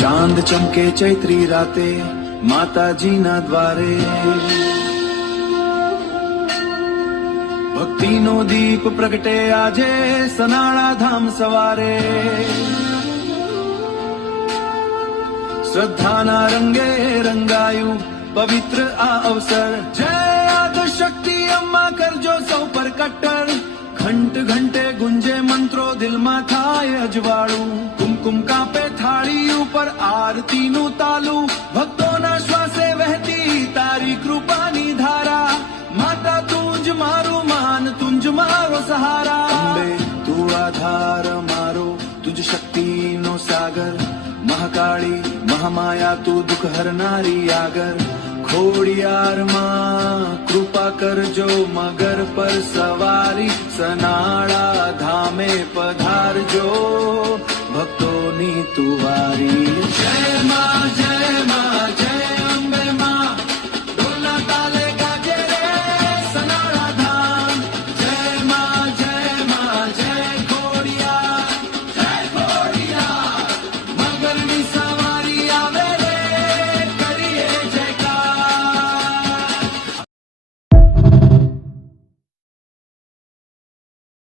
ચાંદ ચમકે ચૈત્રી રાતે માતાજીના દ્વારે, ભક્તિનો દીપ પ્રગટે આજે સનાળા ધામ સવારે, શ્રદ્ધાના રંગે રંગાયું પવિત્ર આ અવસર, જય આદિશક્તિ અમ્મા કરજો સૌ પર કટ્ટર, ઘંટ ઘંટે ગુંજે મંત્રો દિલમાં થાય અજવાળું, કુમકુમ કાપે થાળી ઉપર આરતીનું તાલું, ભક્તોના શ્વાસે વહેતી તારી કૃપાની ધારા, માતા તું જ મારું માન તું જ મારો સહારા, અંબે તું આધાર મારો તુજ શક્તિનો સાગર, મહાકાળી મહામાયા તું દુઃખ હરનારી આગર, ખોડિયારમાં કૃપા કરજો મગર પર સવારી, સનાળા ધામે પધારજો ભક્તોની તુવારી.